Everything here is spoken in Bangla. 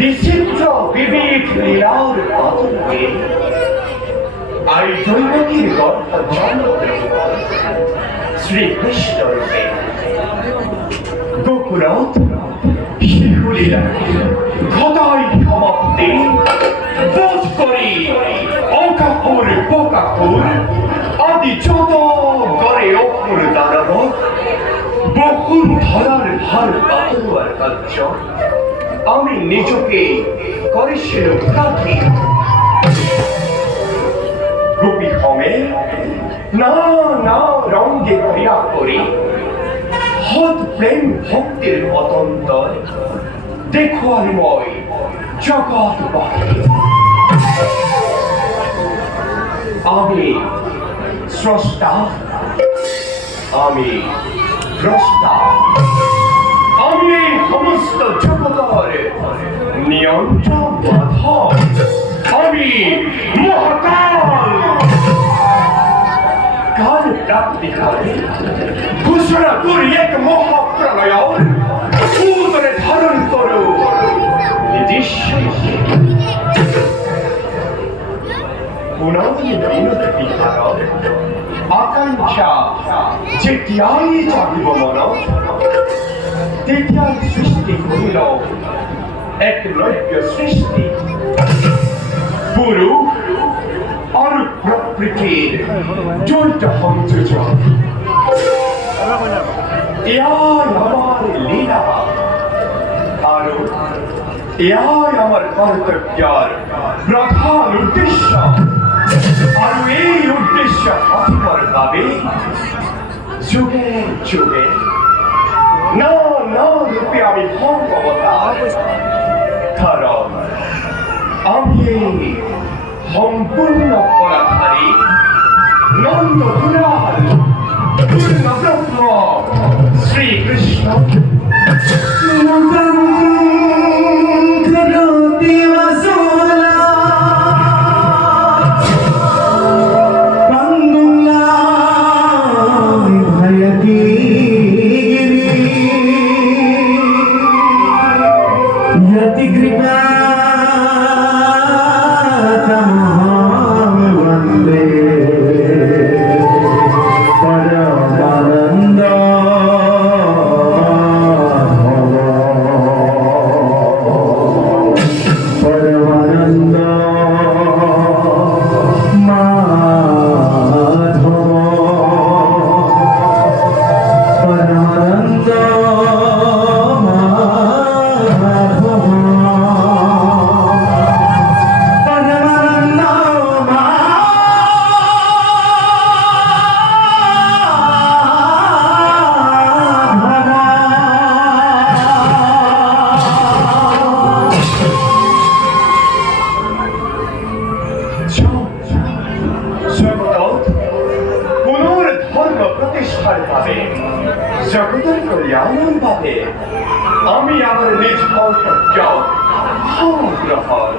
বিচিত্র বিবিধ লীলার পাথরে আর জৈবকীর গর্ভ জন্ম শ্রীকৃষ্ণরূপে গোকুলত শিশুলীলা ঘটাই সমাপ্তি বোধ করি অঙ্কাপুর বোকাপুর আদি যত গড়ে অপুর দানব বহুল ধরার ভার বাতরুয়ার কার্য আমি নিজকে করেছিল প্রার্থী গোপী হমে না না রঙ্গে ক্রিয়া করি হত প্রেম ভক্তির অতন্তর দেখুয়ারিময় জগৎ বাকি আমি স্রষ্টা আমি দ্রষ্টা আমি এই সমস্ত জগতের নিয়ন্ত্রণ বাধক আমি মহাকাল কাল প্রাপ্তিকালে ঘোষণা করি এক মহাপ্রলয় উদরে ধারণ করো পুনঃ বিনতি কারণ আকাঙ্ক্ষা যেতিয়াই জাগিব মন তেতিয়াই সৃষ্টি করিল এক নব্য সৃষ্টি পুরুষ আর প্রকৃতির দ্বৈত সংযোজন এয়াই আমার লীলা আর এয়াই আমার কর্তব্যের প্রধান উদ্দেশ্য আর এই উদ্দেশ্য সফল ভাবে যুগে যুগে না না রূপে আমি ভগবতার কারণ আমি এই সম্পূর্ণ পরাধারী নন্দ দুলাল পূর্ণ ব্রহ্ম শ্রীকৃষ্ণ জগতের কল্যাণের ভাবে আমি আমার নিজ কর্তব্য গ্রহণ